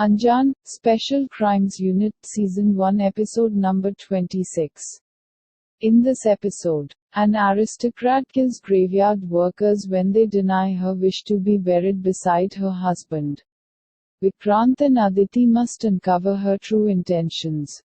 Anjan, Special Crimes Unit, Season 1, Episode number 26. In this episode, an aristocrat kills graveyard workers when they deny her wish to be buried beside her husband. Vikrant and Aditi must uncover her true intentions.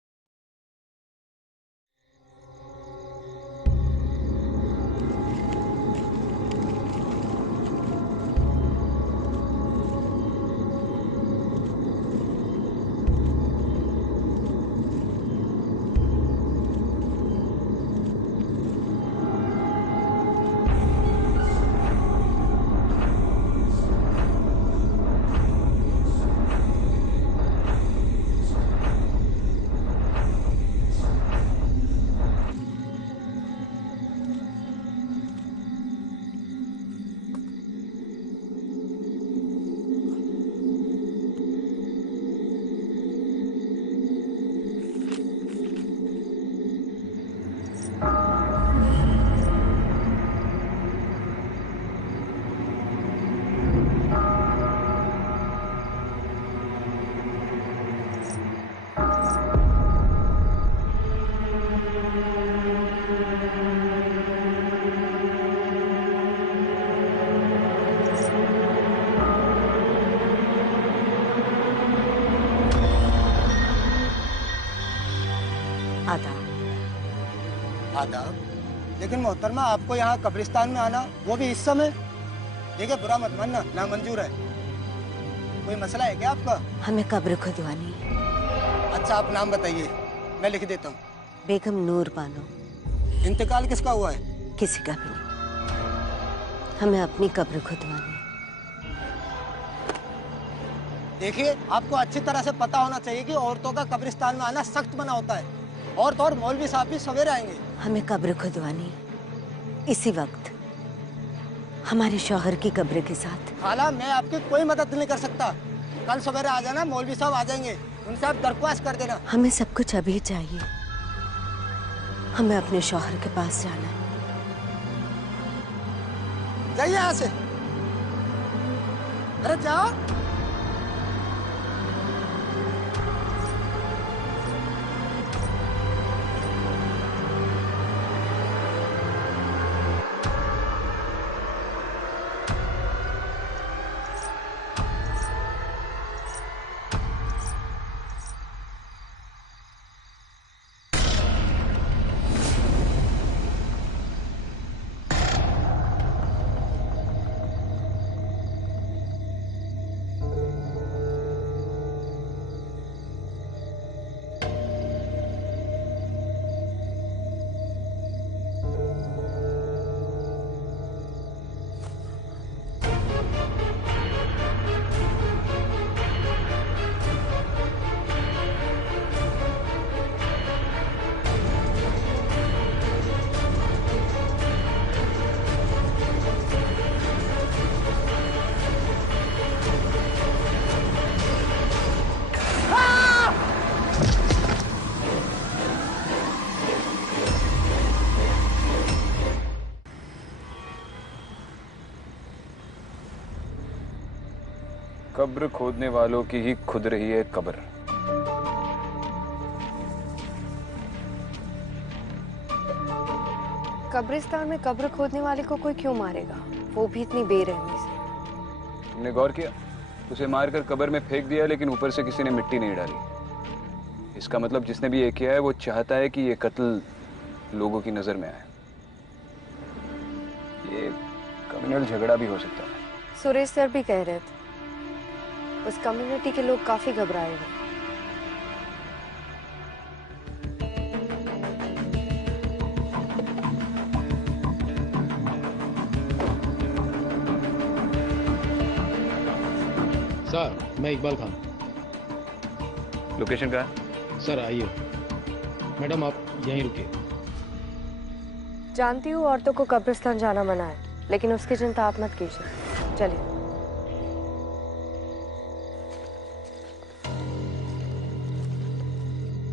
आदाब। लेकिन मोहतरमा, आपको यहाँ कब्रिस्तान में आना, वो भी इस समय? देखिए, बुरा मत मानना, नामंजूर है। कोई मसला है क्या आपका? हमें कब्र खुदवानी है। अच्छा, आप नाम बताइए, मैं लिख देता हूँ। बेगम नूर बानो। इंतकाल किसका हुआ है? किसी का भी नहीं। हमें अपनी कब्र खुदवानी है। देखिए, आपको अच्छी तरह से पता होना चाहिए कि औरतों का कब्रिस्तान में आना सख्त मना होता है। औरत और मौलवी साहब भी सवेरे आएंगे। हमें कब्र खुदवानी इसी वक्त, हमारे शौहर की कब्र के साथ। खाला, मैं आपकी कोई मदद नहीं कर सकता। कल सवेरे आ जाना, मौलवी साहब आ जाएंगे, उनसे आप दरख्वास्त कर देना। हमें सब कुछ अभी चाहिए। हमें अपने शौहर के पास जाना है। जाइए यहाँ से। अरे जाओ। कब्र खोदने वालों की ही खुद रही है कब्र। कब्रिस्तान में कब्र खोदने वाले को कोई क्यों मारेगा, वो भी इतनी बेरहमी से। तुमने गौर किया? उसे मारकर कब्र में फेंक दिया, लेकिन ऊपर से किसी ने मिट्टी नहीं डाली। इसका मतलब जिसने भी ये किया है वो चाहता है कि ये कत्ल लोगों की नजर में आए। ये कम्युनल झगड़ा भी हो सकता है। सुरेश सर भी कह रहे थे उस कम्युनिटी के लोग काफी घबराए हुए। सर, मैं इकबाल खान। लोकेशन कहाँ है? सर आइए। मैडम आप यहीं रुकिए। जानती हूँ औरतों को कब्रिस्तान जाना मना है, लेकिन उसकी चिंता आप मत कीजिए। चलिए।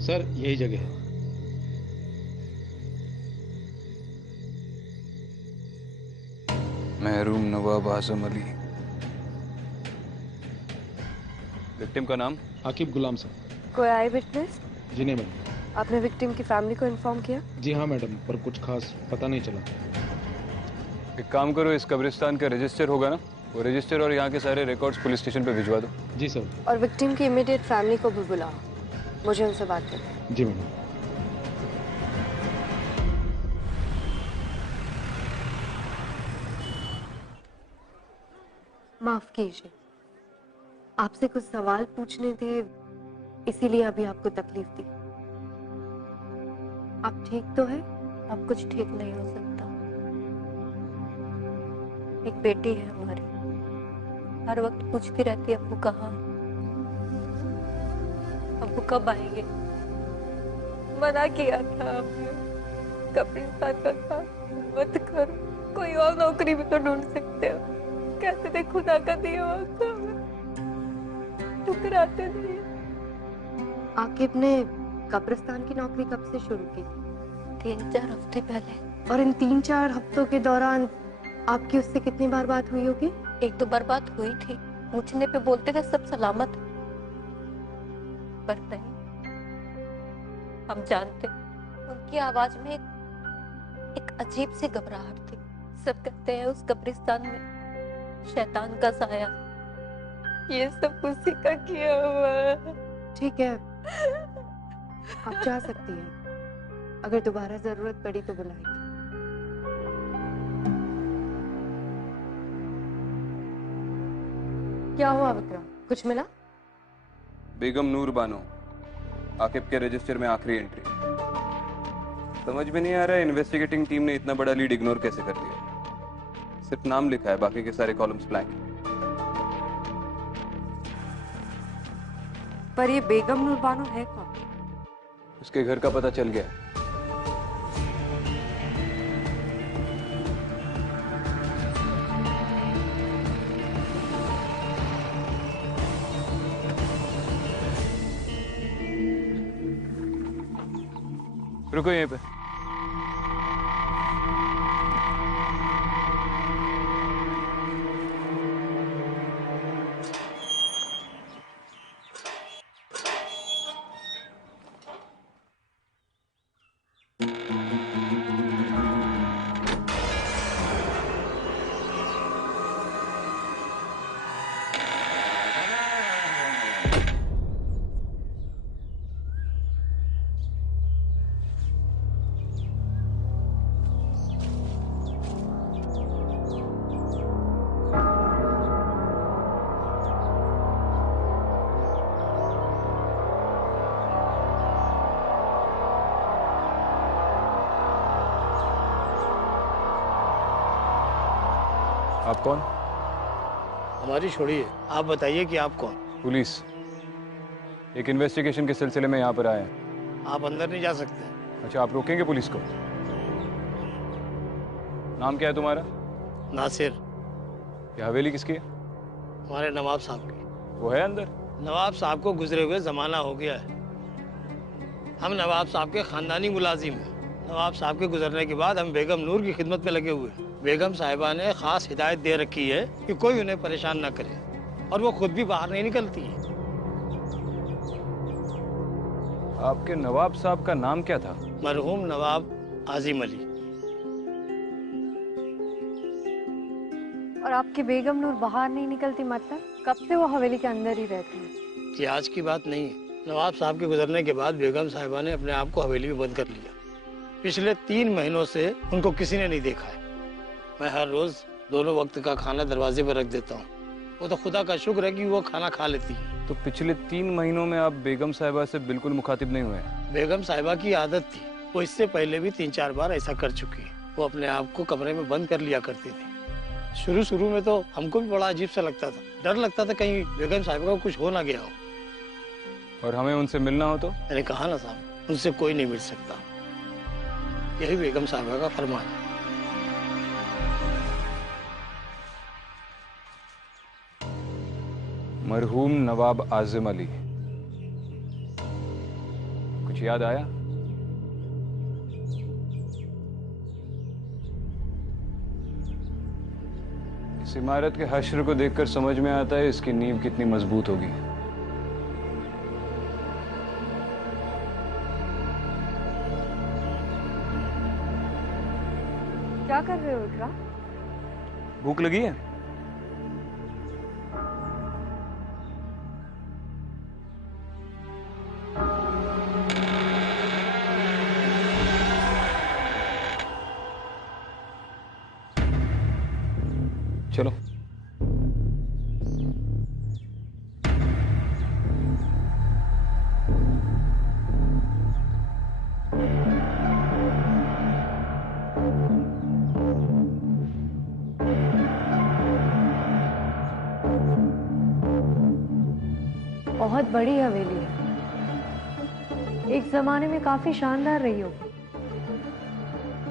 सर यही जगह है। महरूम नवाब आजम अली, विक्टिम का नाम? आकिब गुलाम साहब। कोई आई विटनेस? जी नहीं मैडम। आपने विक्टिम की फैमिली को इन्फॉर्म किया? जी हाँ मैडम, पर कुछ खास पता नहीं चला। एक काम करो, इस कब्रिस्तान का रजिस्टर होगा ना, वो रजिस्टर और यहाँ के सारे रिकॉर्ड्स पुलिस स्टेशन पे भिजवा दो। जी सर। और विक्टिम की इमीडिएट फैमिली को भी बुलाओ, मुझे उनसे बात करनी है। जी मैडम। माफ कीजिए, आपसे कुछ सवाल पूछने थे, इसीलिए अभी आपको तकलीफ दी। आप ठीक तो है? अब कुछ ठीक नहीं हो सकता। एक बेटी है हमारी, हर वक्त पूछती रहती है अब्बू कहाँ, अब्बू कब आएंगे। मना किया था आपने, कब्रिस्तान का काम मत करो, कोई और नौकरी भी तो ढूंढ सकते हो। कहते थे खुदा का दिया हुआ काम है, ठुकराते नहीं। आकिब ने कब्रिस्तान की नौकरी कब से शुरू की? 3-4 हफ्ते पहले। और इन 3-4 हफ्तों के दौरान आपकी उससे कितनी बार बात हुई होगी? 1-2 बार बात हुई थी, पूछने पे बोलते थे सब सलामत है, पर नहीं। हम जानते, उनकी आवाज में एक अजीब सी घबराहट थी। सब कहते हैं उस कब्रिस्तान में शैतान का साया, ये सब उसी का किया हुआ है। ठीक है, आप जा सकती हैं। अगर दोबारा जरूरत पड़ी तो बुलाएंगे। क्या हुआ विक्रम, कुछ मिला? बेगम नूर बानो, आकिब के रजिस्टर में आखिरी एंट्री। समझ में नहीं आ रहा है इन्वेस्टिगेटिंग टीम ने इतना बड़ा लीड इग्नोर कैसे कर लिया। सिर्फ नाम लिखा है, बाकी के सारे कॉलम्स ब्लैंक हैं। पर ये बेगम नूर बानो है कौन? उसके घर का पता चल गया है। रुको यहीं पे। आप कौन? हमारी छोड़िए, आप बताइए कि आप कौन? पुलिस। एक इन्वेस्टिगेशन के सिलसिले में यहाँ पर आए हैं। आप अंदर नहीं जा सकते। अच्छा, आप रोकेंगे पुलिस को? नाम क्या है तुम्हारा? नासिर। ये हवेली किसकी है? हमारे नवाब साहब की। वो है अंदर? नवाब साहब को गुजरे हुए जमाना हो गया है। हम नवाब साहब के खानदानी मुलाजिम हैं। नवाब साहब के गुजरने के बाद हम बेगम नूर की खिदमत में लगे हुए हैं। बेगम साहिबा ने खास हिदायत दे रखी है कि कोई उन्हें परेशान ना करे, और वो खुद भी बाहर नहीं निकलती है। आपके नवाब साहब का नाम क्या था? मरहूम नवाब आजिम अली। और आपकी बेगम नूर बाहर नहीं निकलती, मतलब कब से वो हवेली के अंदर ही रहती है? ये आज की बात नहीं है। नवाब साहब के गुजरने के बाद बेगम साहिबा ने अपने आप को हवेली में बंद कर लिया। पिछले 3 महीनों से उनको किसी ने नहीं देखा है। मैं हर रोज दोनों वक्त का खाना दरवाजे पर रख देता हूँ। वो तो खुदा का शुक्र है कि वो खाना खा लेती है। तो पिछले 3 महीनों में आप बेगम साहिबा से बिल्कुल मुखातिब नहीं हुए हैं? बेगम साहिबा की आदत थी, वो इससे पहले भी 3-4 बार ऐसा कर चुकी है। वो अपने आप को कमरे में बंद कर लिया करती थी। शुरू में तो हमको भी बड़ा अजीब सा लगता था, डर लगता था कहीं बेगम साहिबा को कुछ हो ना गया हो। और हमें उनसे मिलना हो तो? मैंने कहा ना साहब, उनसे कोई नहीं मिल सकता। यही बेगम साहिबा का फरमान है। मरहूम नवाब आजिम अली, कुछ याद आया? इस इमारत के हश्र को देखकर समझ में आता है इसकी नींव कितनी मजबूत होगी। क्या कर रहे हो इकरा? भूख लगी है? चलो। बहुत बड़ी हवेली है, एक जमाने में काफी शानदार रही होगी।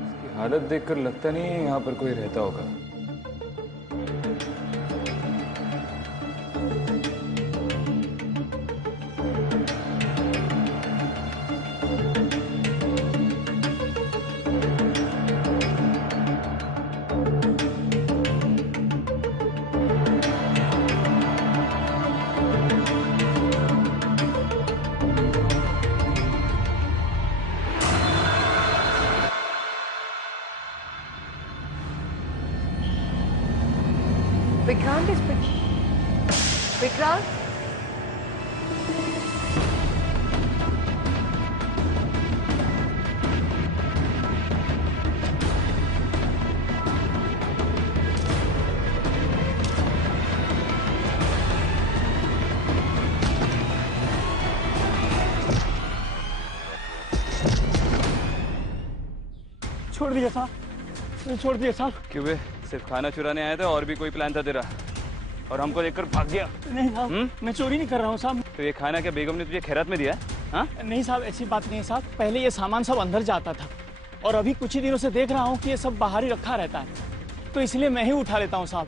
इसकी हालत देखकर लगता नहीं है यहाँ पर कोई रहता होगा। विक्रांत विक्रांत छोड़ दिया साहब, छोड़ दिया साहब। क्यों बे? सिर्फ खाना चुराने आया था और भी कोई प्लान था तेरा? और हमको देखकर भाग गया? नहीं साहब, मैं चोरी नहीं कर रहा हूँ साहब। तो ये खाना क्या बेगम ने तुझे खैरात में दिया? हाँ? नहीं साहब, ऐसी बात नहीं है साहब। पहले ये सामान सब अंदर जाता था और अभी कुछ ही दिनों से देख रहा हूँ कि ये सब बाहर ही रखा रहता है, तो इसलिए मैं ही उठा लेता हूँ साहब।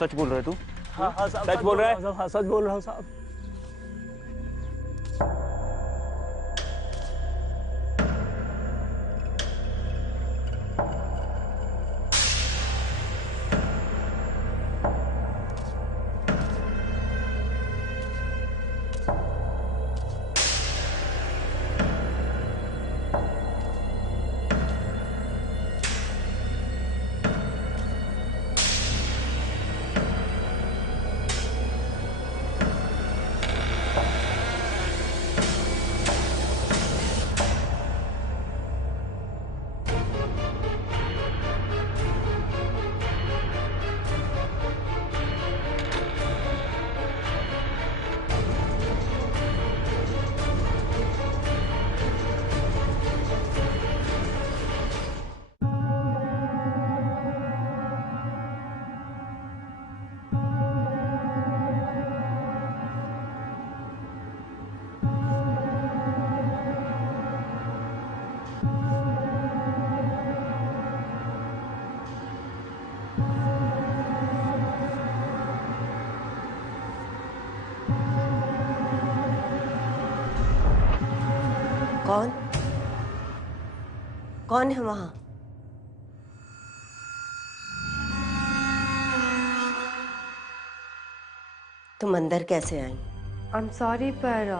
सच बोल रहा है तू? हाँ हाँ साहब, सच बोल रहा है? हाँ, सच बोल रहा हूँ साहब। कौन कौन है वहां? तुम अंदर कैसे आई? आई एम सॉरी पर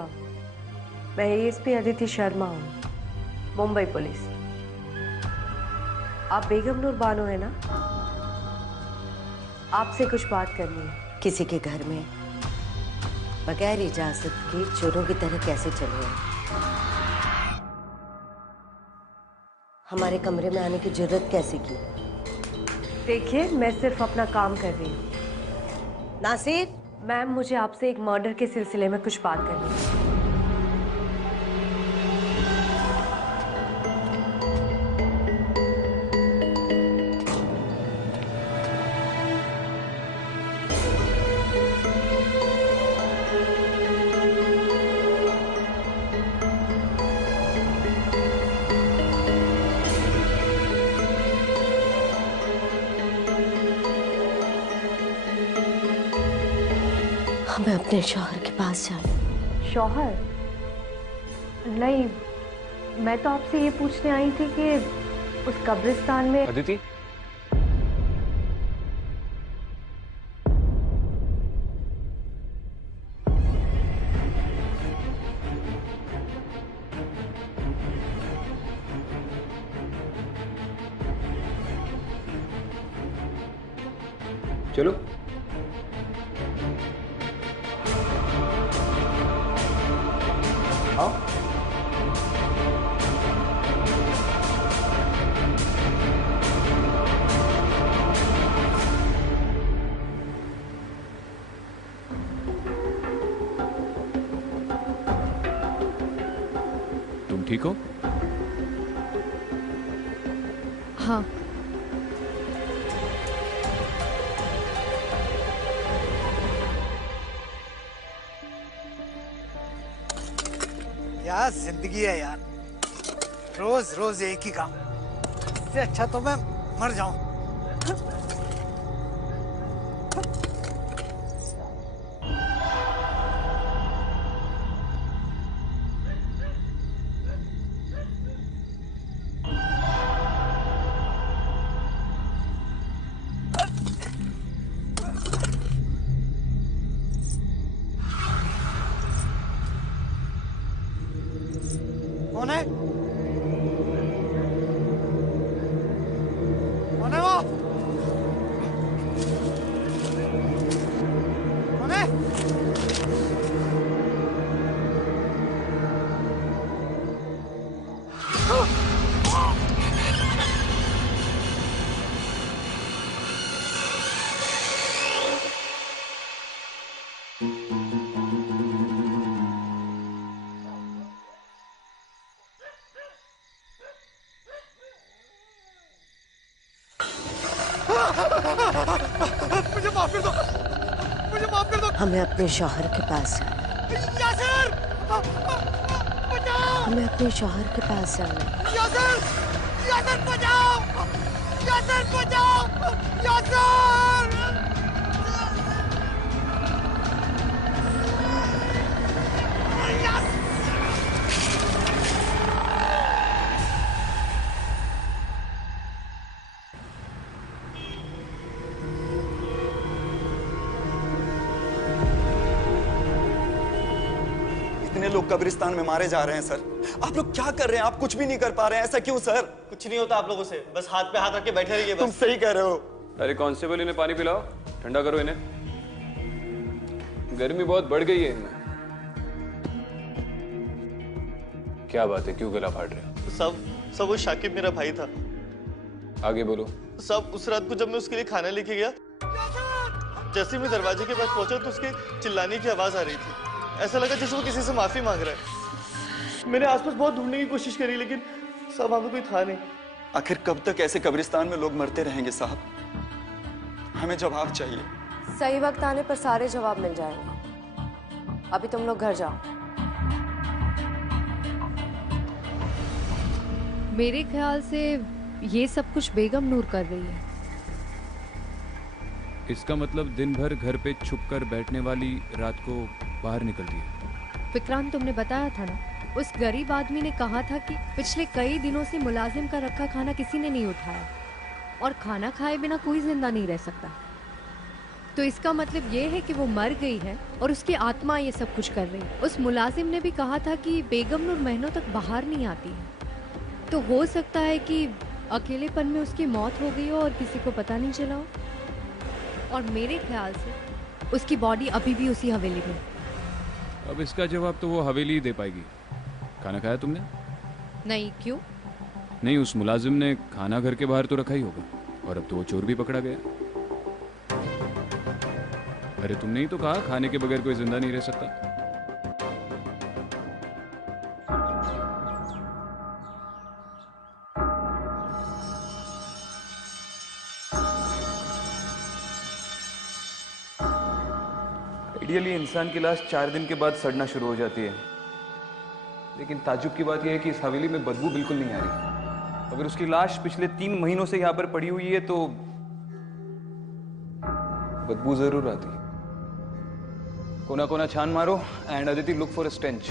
मैं एएसपी अदिति शर्मा हूँ, मुंबई पुलिस। आप बेगम नूर बानो है ना? आपसे कुछ बात करनी है। किसी के घर में बगैर इजाजत के चोरों की तरह कैसे चले आए? हमारे कमरे में आने की जरूरत कैसे की? देखिए, मैं सिर्फ अपना काम कर रही हूँ। नासिर, मैम, मुझे आपसे एक मर्डर के सिलसिले में कुछ बात करनी है। हमें अपने शौहर के पास जाना। शौहर? नहीं, मैं तो आपसे ये पूछने आई थी कि उस कब्रिस्तान में अदिति, चलो। आओ। तुम ठीक हो? हाँ। क्या जिंदगी है यार, रोज रोज एक ही काम। इससे अच्छा तो मैं मर जाऊं। कौन है? कौन है वो? कौन है? मुझे माफ कर दो, मुझे माफ कर दो। हमें अपने शौहर के पास जाना है। यासिर! बचाओ! हमें अपने शौहर के पास जाना है। यासिर! यासिर बचाओ! यासिर बचाओ! यासिर! इतने लोग कब्रिस्तान में मारे जा रहे हैं सर, आप लोग क्या कर रहे हैं? आप कुछ भी नहीं कर पा रहे हैं, ऐसा क्यों सर? कुछ नहीं होता आप लोगों से, बस हाथ पे हाथ रख के बैठे रहिए। तुम सही कह रहे हो। अरे कांस्टेबल, इन्हें पानी पिलाओ, ठंडा करो इन्हें, गर्मी बहुत बढ़ गई है इनमें। क्या बात है, क्यों गला फाड़ रहे हो? सब वो शाकिब मेरा भाई था। आगे बोलो। सब उस रात को जब मैं उसके लिए खाना लेके गया, जैसे मैं दरवाजे के पास पहुंचा तो उसके चिल्लाने की आवाज आ रही थी। ऐसा लगा जैसे वो किसी से माफी मांग रहा है। मैंने आसपास बहुत ढूंढने की कोशिश करी लेकिन सब वहां पे कोई था नहीं। आखिर कब तक ऐसे कब्रिस्तान में लोग मरते रहेंगे साहब? हमें जवाब चाहिए। सही वक्त आने पर सारे जवाब मिल जाएंगे। अभी तुम लोग घर जाओ। मेरे ख्याल से ये सब कुछ बेगम नूर कर रही है। इसका मतलब दिन भर घर पे छुपकर बैठने वाली रात को बाहर निकलती है। विक्रांत, तुमने बताया था ना, उस गरीब आदमी ने कहा था कि पिछले कई दिनों से मुलाजिम का रखा खाना किसी ने नहीं उठाया और खाना खाए बिना कोई जिंदा नहीं रह सकता। तो इसका मतलब ये है कि वो मर गई है और उसकी आत्मा ये सब कुछ कर रही है। उस मुलाजिम ने भी कहा था कि बेगम नूर महीनों तक बाहर नहीं आती है, तो हो सकता है कि अकेलेपन में उसकी मौत हो गई हो और किसी को पता नहीं चला हो। और मेरे ख्याल से उसकी बॉडी अभी भी उसी हवेली में। अब इसका जवाब तो वो हवेली ही दे पाएगी। खाना खाया तुमने? नहीं, क्यों? नहीं, उस मुलाजिम ने खाना घर के बाहर तो रखा ही होगा, और अब तो वो चोर भी पकड़ा गया। अरे तुमने ही तो कहा खाने के बगैर कोई जिंदा नहीं रह सकता। आइडियली इंसान की लाश 4 दिन के बाद सड़ना शुरू हो जाती है, लेकिन ताज्जुब की बात यह है कि इस हवेली में बदबू बिल्कुल नहीं आ रही। अगर उसकी लाश पिछले 3 महीनों से यहाँ पर पड़ी हुई है तो बदबू जरूर आती है। कोना कोना छान मारो and Aditi look for a stench.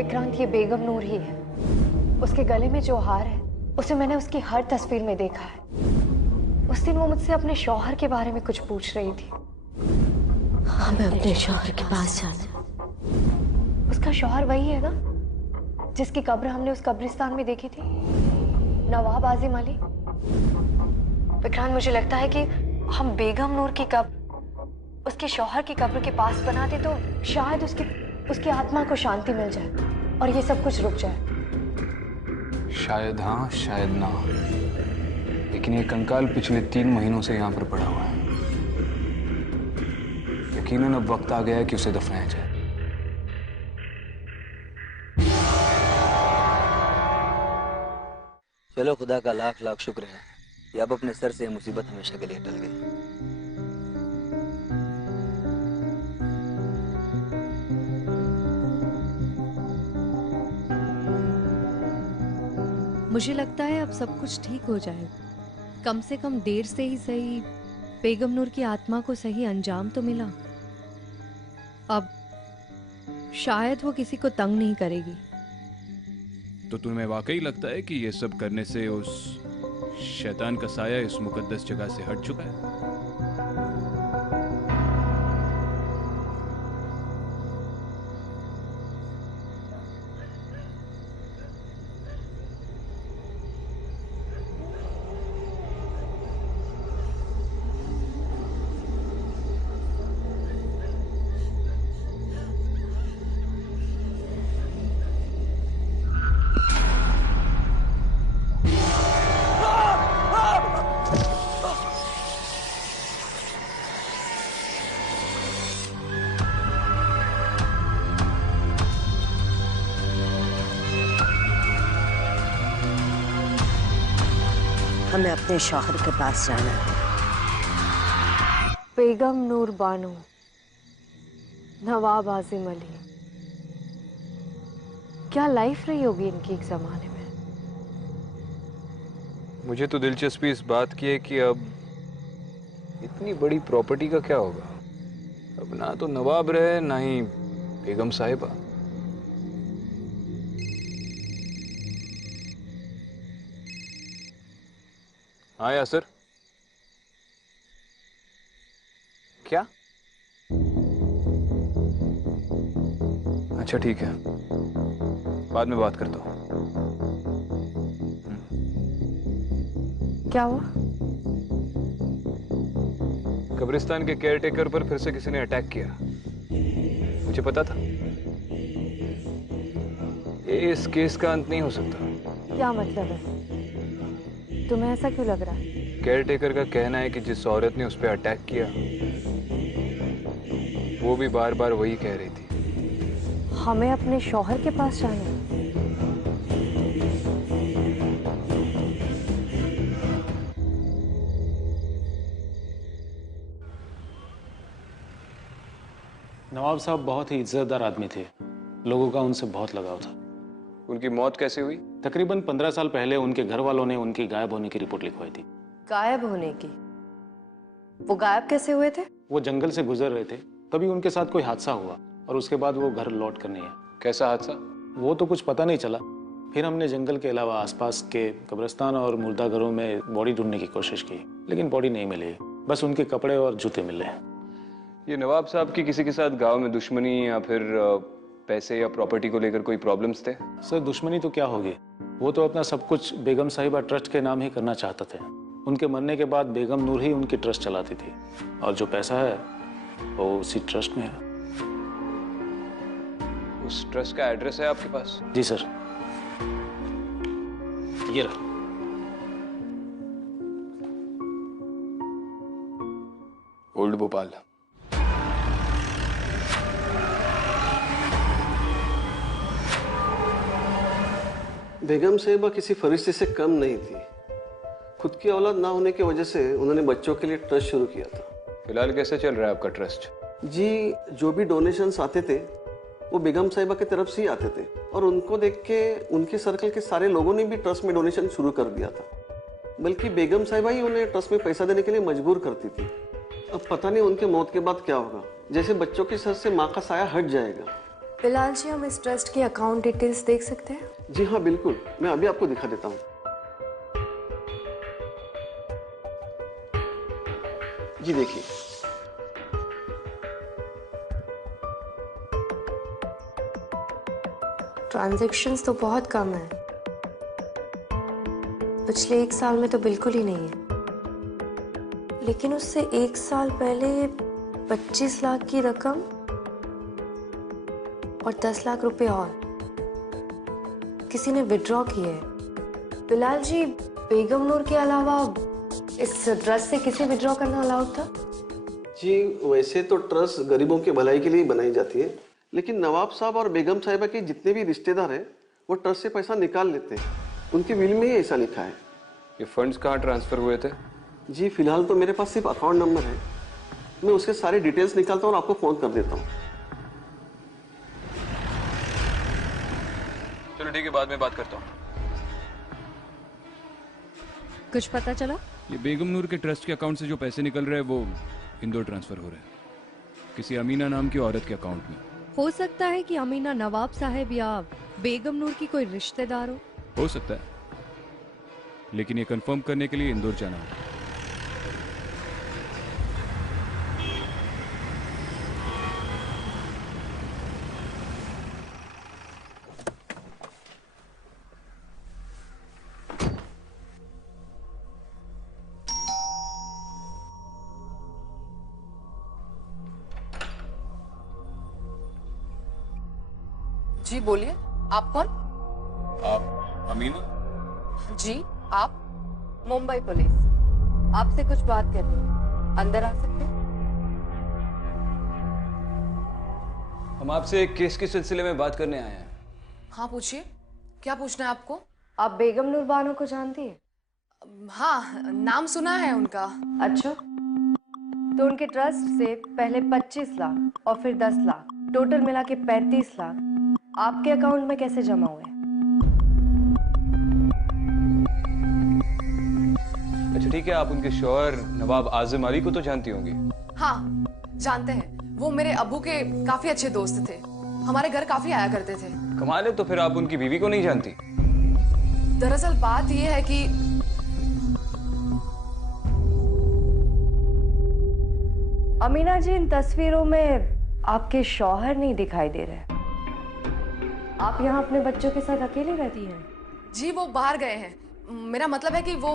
Vikrant, ये बेगम नूर ही है। उसके गले में जो हार है उसे मैंने उसकी हर तस्वीर में देखा है। उस दिन वो मुझसे अपने शौहर के बारे में कुछ पूछ रही थी। हमें अपने शौहर के पास जाना। उसका शौहर वही है ना जिसकी कब्र हमने उस कब्रिस्तान में देखी थी, नवाब आजिम अली। विक्रांत, मुझे लगता है कि हम बेगम नूर की कब्र उसके शौहर की कब्र के पास बनाते तो शायद उसकी आत्मा को शांति मिल जाए और ये सब कुछ रुक जाए। शायद हाँ, शायद ना, लेकिन ये कंकाल पिछले 3 महीनों से यहाँ पर पड़ा हुआ है। यकीनन अब वक्त आ गया है कि उसे दफनाया जाए। चलो, खुदा का लाख लाख शुक्र है कि अब अपने सर से मुसीबत हमेशा के लिए टल गई। मुझे लगता है अब सब कुछ ठीक हो जाएगा। कम से कम देर से ही सही बेगम नूर की आत्मा को सही अंजाम तो मिला। अब शायद वो किसी को तंग नहीं करेगी। तो तुम्हें वाकई लगता है कि ये सब करने से उस शैतान का साया इस मुकद्दस जगह से हट चुका है? हमें अपने शौहर के पास जाना है। बेगम नूर बानो, नवाब आजिम अली, क्या लाइफ रही होगी इनकी एक जमाने में। मुझे तो दिलचस्पी इस बात की है कि अब इतनी बड़ी प्रॉपर्टी का क्या होगा। अब ना तो नवाब रहे ना ही बेगम साहिबा। हाँ यासर, क्या? अच्छा ठीक है, बाद में बात करता हूँ। क्या हुआ? कब्रिस्तान के केयरटेकर पर फिर से किसी ने अटैक किया। मुझे पता था ये इस केस का अंत नहीं हो सकता। क्या मतलब है? तुम्हें ऐसा क्यों लग रहा है? केयरटेकर का कहना है कि जिस औरत ने उस पर अटैक किया वो भी बार बार वही कह रही थी, हमें अपने शौहर के पास जाना है। नवाब साहब बहुत ही इज्जतदार आदमी थे। लोगों का उनसे बहुत लगाव था। उनकी मौत कैसे हुई? तकरीबन 15 साल पहले उनके घर वालों ने उनकी गायब होने की रिपोर्ट लिखवाई थी। गायब होने की? वो गायब कैसे हुए थे? वो जंगल से गुजर रहे थे, तभी उनके साथ कोई हादसा हुआ और उसके बाद वो घर लौट कर नहीं आए। कैसा हादसा? वो तो कुछ पता नहीं चला। फिर हमने जंगल के अलावा आसपास के कब्रिस्तान और मुर्दा घरों में बॉडी ढूंढने की कोशिश की, लेकिन बॉडी नहीं मिली। बस उनके कपड़े और जूते मिले। ये नवाब साहब की किसी के साथ गांव में दुश्मनी या फिर पैसे या प्रॉपर्टी को लेकर कोई प्रॉब्लम्स थे? सर, दुश्मनी तो क्या होगी, वो तो अपना सब कुछ बेगम साहिबा ट्रस्ट के नाम ही करना चाहते थे। उनके मरने के बाद बेगम नूर ही उनकी ट्रस्ट चलाती थी और जो पैसा है वो उसी ट्रस्ट में है। उस ट्रस्ट का एड्रेस है आपके पास? जी सर, ये रहा। ओल्ड भोपाल। बेगम साहिबा किसी फरिश्ते से कम नहीं थी। खुद की औलाद ना होने की वजह से उन्होंने बच्चों के लिए ट्रस्ट शुरू किया था। फिलहाल कैसे चल रहा है आपका ट्रस्ट? जी, जो भी डोनेशंस आते थे वो बेगम साहिबा की तरफ से ही आते थे और उनको देख के उनके सर्कल के सारे लोगों ने भी ट्रस्ट में डोनेशन शुरू कर दिया था। बल्कि बेगम साहिबा ही उन्हें ट्रस्ट में पैसा देने के लिए मजबूर करती थी। अब पता नहीं उनके मौत के बाद क्या होगा। जैसे बच्चों के सर से माँ का साया हट जाएगा, बिलाल जी, हम इस ट्रस्ट की अकाउंट डिटेल्स देख सकते हैं? जी हाँ बिल्कुल, मैं अभी आपको दिखा देता हूँ। जी देखिए, ट्रांजैक्शंस तो बहुत कम है, पिछले 1 साल में तो बिल्कुल ही नहीं है। लेकिन उससे 1 साल पहले 25 लाख की रकम और 10 लाख रुपए और किसी ने विड्रॉ किए हैं। बिलाल जी, बेगम नूर के अलावा इस ट्रस्ट से किसे विड्रॉ करना अलाउड था? जी वैसे तो ट्रस्ट गरीबों की भलाई के लिए बनाई जाती है, लेकिन नवाब साहब और बेगम साहिबा के जितने भी रिश्तेदार हैं वो ट्रस्ट से पैसा निकाल लेते हैं। उनकी विल में ही ऐसा लिखा है। ये फंड्स कहाँ ट्रांसफर हुए थे? जी फिलहाल तो मेरे पास सिर्फ अकाउंट नंबर है, मैं उसके सारे डिटेल्स निकालता हूँ और आपको फोन कर देता हूँ। चलो ठीक है, बाद में बात करता हूँ। कुछ पता चला? ये बेगम नूर के ट्रस्ट के अकाउंट से जो पैसे निकल रहे हैं वो इंदौर ट्रांसफर हो रहे हैं, किसी अमीना नाम की औरत के अकाउंट में। हो सकता है कि अमीना नवाब साहब या बेगम नूर की कोई रिश्तेदार हो सकता है, लेकिन ये कंफर्म करने के लिए इंदौर जाना होगा। जी बोलिए, आप कौन? आप अमीना? जी आप? मुंबई पुलिस, आपसे कुछ बात करनी है, अंदर आ सकते हैं? हम आपसे एक केस के सिलसिले में बात करने आए हैं। हाँ पूछिए, क्या पूछना है आपको? आप बेगम नूर बानो को जानती है? हाँ, नाम सुना है उनका। अच्छा, तो उनके ट्रस्ट से पहले 25 लाख और फिर 10 लाख, टोटल मिला के 35 लाख आपके अकाउंट में कैसे जमा हुए? अच्छा ठीक है, आप उनके शौहर नवाब आजिम अली को तो जानती होंगी? हाँ जानते हैं, वो मेरे अब्बू के काफी अच्छे दोस्त थे, हमारे घर काफी आया करते थे। कमाल है, तो फिर आप उनकी बीवी को नहीं जानती? दरअसल बात यह है कि अमीना जी, इन तस्वीरों में आपके शौहर नहीं दिखाई दे रहे। आप यहाँ अपने बच्चों के साथ अकेले रहती हैं? जी वो बाहर गए हैं, मेरा मतलब है कि वो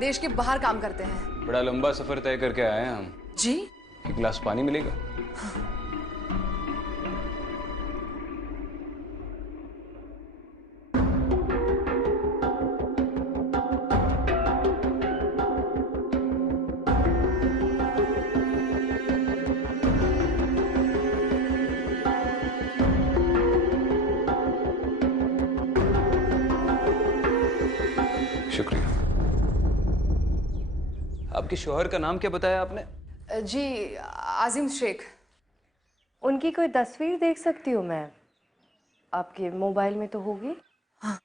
देश के बाहर काम करते हैं। बड़ा लंबा सफर तय करके आए हैं हम। जी? एक गिलास पानी मिलेगा? शुक्रिया। आपके शौहर का नाम क्या बताया आपने? जी आजिम शेख। उनकी कोई तस्वीर देख सकती हूँ मैं? आपके मोबाइल में तो होगी। हाँ।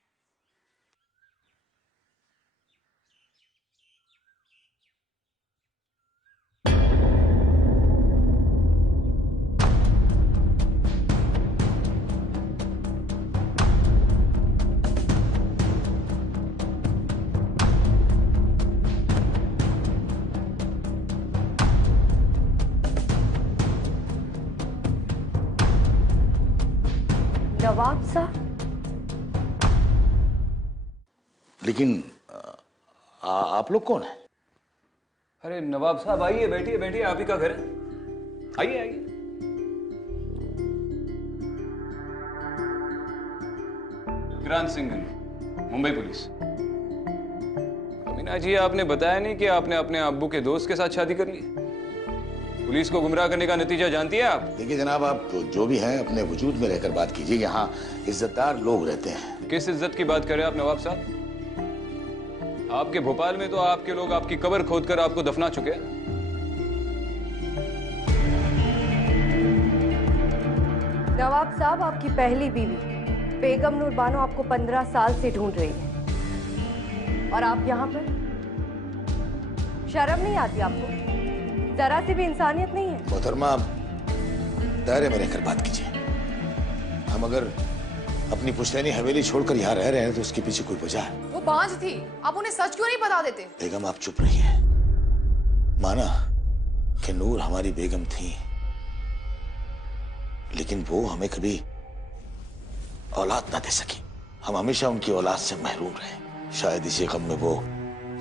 नवाब साहब? लेकिन आप लोग कौन हैं? अरे नवाब साहब आइए, बैठिए बैठिए, आप ही का घर है, आइए आइए। किरण सिंघल, मुंबई पुलिस। अमीना जी, आपने बताया नहीं कि आपने अपने अब्बू के दोस्त के साथ शादी कर ली? पुलिस को गुमराह करने का नतीजा जानती है आप? देखिए जनाब, आप जो भी हैं अपने वजूद में रहकर बात कीजिए। यहाँ इज्जतदार लोग रहते हैं। किस इज्जत की बात कर रहे हैं आप नवाब साहब? आपके भोपाल में तो आपके लोग आपकी कब्र खोदकर आपको दफना चुके हैं। नवाब साहब, आपकी पहली बीवी बेगम नूर बानो आपको 15 साल से ढूंढ रही है और आप यहाँ पर? शर्म नहीं आती आपको? जरा सी भी इंसानियत नहीं है? मोहतरमा, दायरे में रहकर बात कीजिए। हम अगर अपनी पुश्तैनी हवेली छोड़कर यहाँ रह रहे हैं तो उसके पीछे कोई वजह है। वो बांझ थी, आप उन्हें सच क्यों नहीं बता देते? बेगम आप चुप रहिए। माना कि नूर हमारी बेगम थी, लेकिन वो हमें कभी औलाद ना दे सकी। हम हमेशा उनकी औलाद से महरूम रहे। शायद इसी गम में वो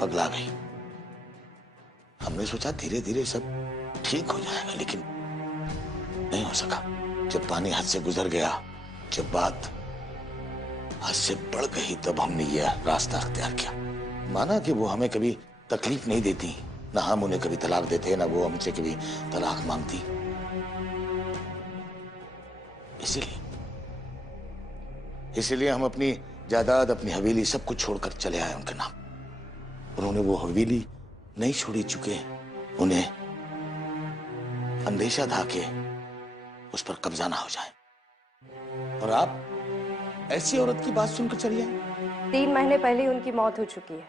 पगला गई। हमने सोचा धीरे धीरे सब ठीक हो जाएगा, लेकिन नहीं हो सका। जब पानी हद से गुजर गया, जब बात हद से बढ़ गई, तब हमने यह रास्ता अख्तियार किया। माना कि वो हमें कभी तकलीफ नहीं देती, ना हम उन्हें कभी तलाक देते, ना वो हमसे कभी तलाक मांगती। इसीलिए हम अपनी जायदाद, अपनी हवेली सब कुछ छोड़कर चले आए उनके नाम। उन्होंने वो हवेली नहीं छोड़ी, चुके उन्हें अंदेशा था कि उस पर कब्जा ना हो जाए। और आप ऐसी औरत की बात सुनकर चली आई। 3 महीने पहले उनकी मौत हो चुकी है।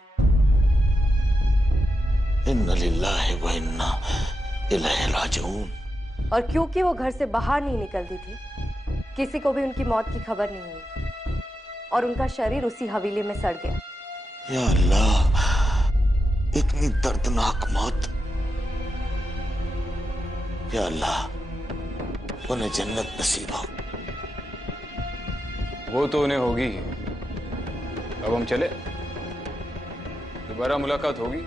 इन्ना लिल्लाहि व इन्ना इलैहि राजिऊन। और क्योंकि वो घर से बाहर नहीं निकलती थी, किसी को भी उनकी मौत की खबर नहीं हुई और उनका शरीर उसी हवेली में सड़ गया। या अल्लाह, इतनी दर्दनाक मौत। या अल्लाह, उन्हें जन्नत नसीब हो। वो तो उन्हें होगी। अब हम चले, दोबारा मुलाकात होगी।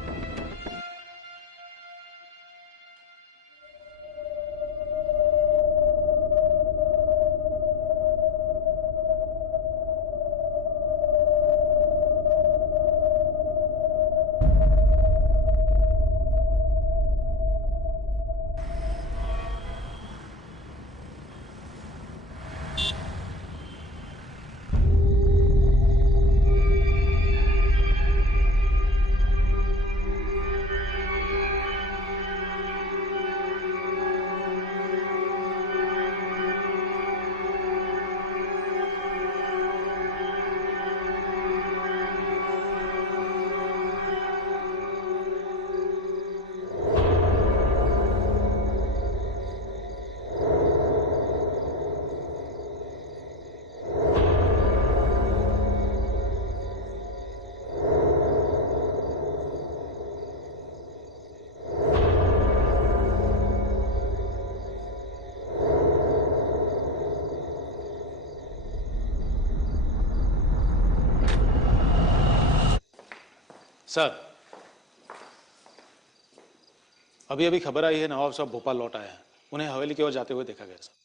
सर, अभी अभी खबर आई है नवाब साहब भोपाल लौट आए हैं। उन्हें हवेली की ओर जाते हुए देखा गया सर।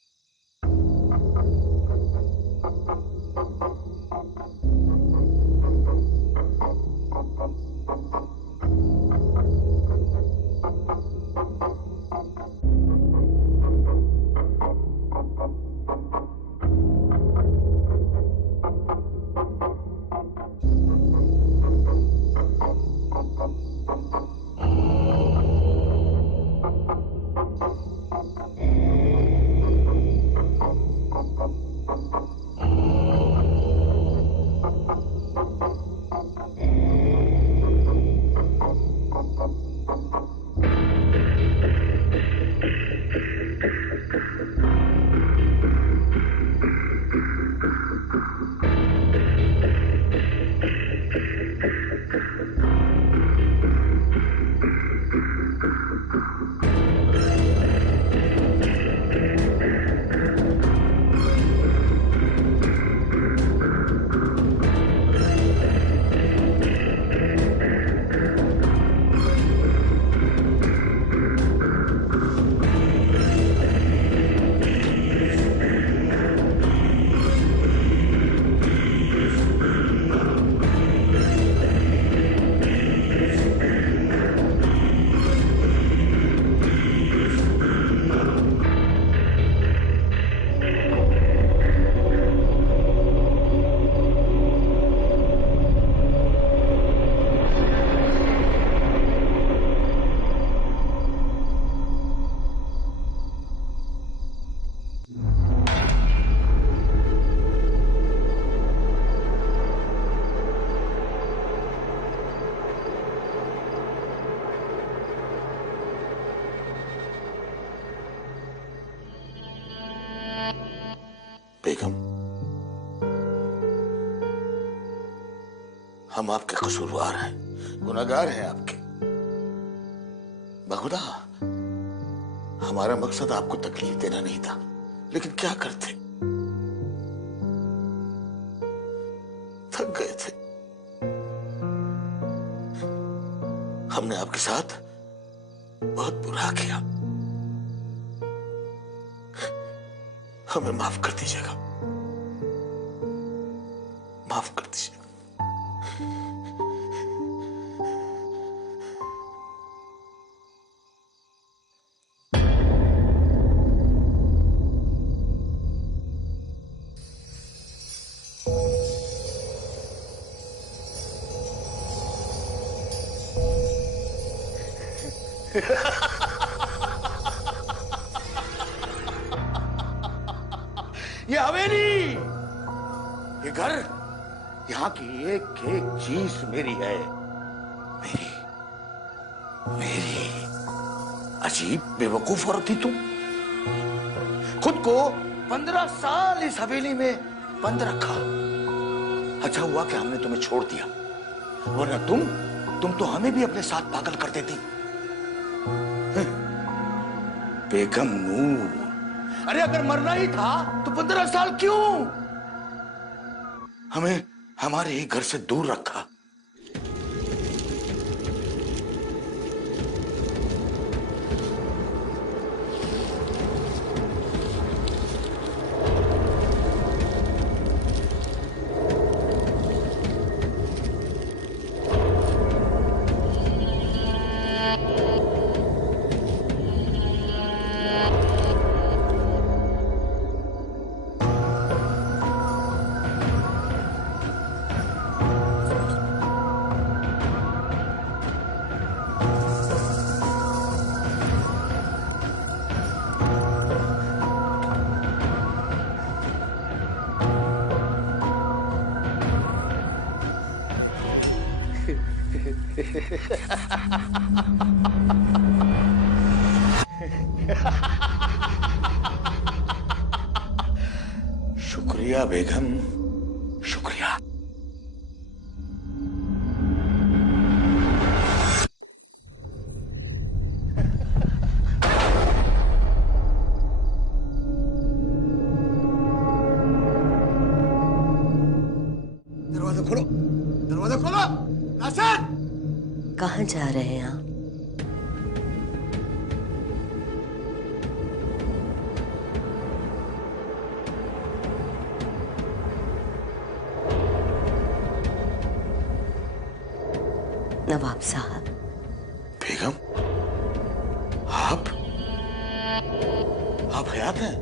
हम आपके कसूरवार हैं, गुनहगार हैं आपके। बहुधा हमारा मकसद आपको तकलीफ देना नहीं था, लेकिन क्या करते, थक गए थे। हमने आपके साथ बहुत बुरा किया, हमें माफ कर दीजिएगा, माफ कर दीजिएगा। ये हवेली, ये घर, यहाँ की एक एक चीज मेरी है। मेरी मेरी अजीब बेवकूफ औरत थी तुम। खुद को 15 साल इस हवेली में बंद रखा। अच्छा हुआ कि हमने तुम्हें छोड़ दिया, वरना तुम तो हमें भी अपने साथ पागल कर देती। बेगम नूर, अरे अगर मरना ही था तो 15 साल क्यों? हमें हमारे ही घर से दूर रखा। शुक्रिया बेगम, शुक्रिया। दरवाजा खोलो, दरवाजा खोलो। नासिर, कहाँ जा रहे हैं आप? नवाब साहब। बेगम, आप हयात हैं?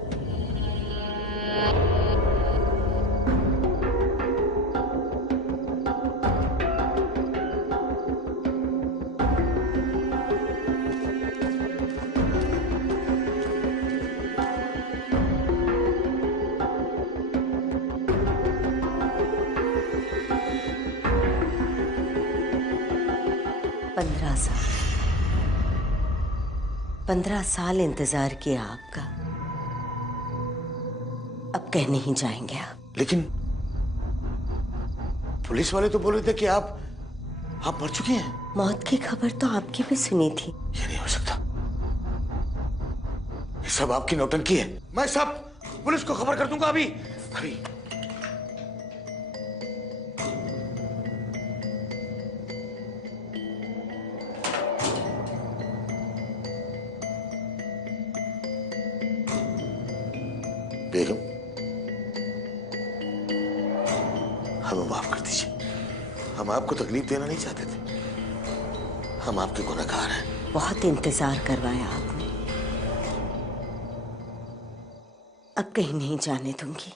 साल 15 साल इंतजार किया आपका, अब कह नहीं जाएंगे आप। लेकिन पुलिस वाले तो बोल रहे थे कि आप मर चुकी हैं। मौत की खबर तो आपकी भी सुनी थी। ये नहीं हो सकता, ये सब आपकी नौटंकी है। मैं सब पुलिस को खबर कर दूंगा अभी अभी। बेगम, हमें माफ कर दीजिए, हम आपको तकलीफ देना नहीं चाहते थे, हम आपके गुनहगार हैं। बहुत इंतजार करवाया आपने, अब कहीं नहीं जाने दूंगी।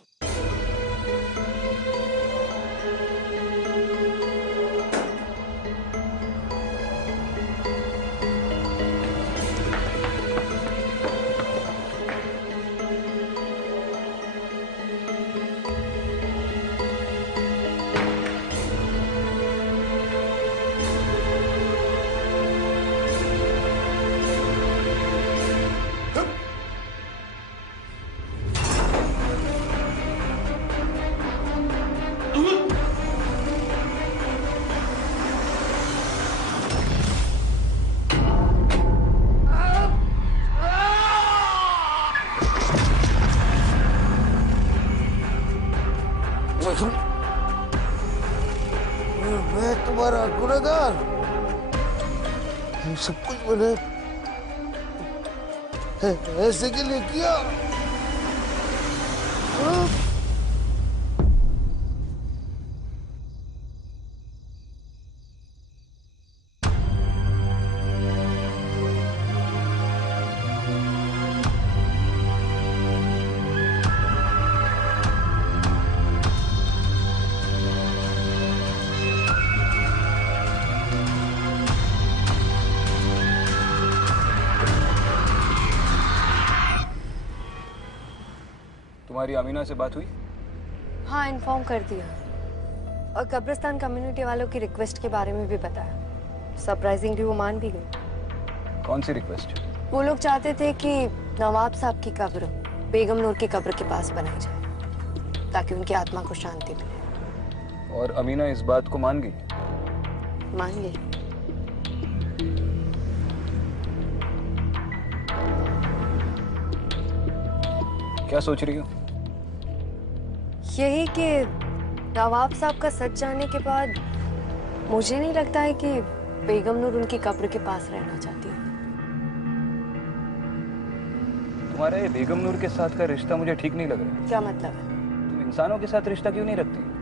पहरेदार, हम सब कुछ मैंने ऐसे के लिए किया। तुम्हारी अमीना से बात हुई? हाँ, इन्फॉर्म कर दिया और कब्रिस्तान कम्युनिटी वालों की रिक्वेस्ट के बारे में भी बताया। सरप्राइजिंगली वो मान भी गई। कौन सी रिक्वेस्ट? वो लोग चाहते थे कि नवाब साहब की कब्र बेगम नूर की कब्र के पास बनाई जाए ताकि उनकी आत्मा को शांति मिले। और अमीना इस बात को मान गई? मान गई। क्या सोच रही हो? यही कि नवाब साहब का सच जानने के बाद मुझे नहीं लगता है कि बेगम नूर उनकी कब्र के पास रहना चाहती है। तुम्हारा ये बेगम नूर के साथ का रिश्ता मुझे ठीक नहीं लग रहा। क्या मतलब है? तुम इंसानों के साथ रिश्ता क्यों नहीं रखती?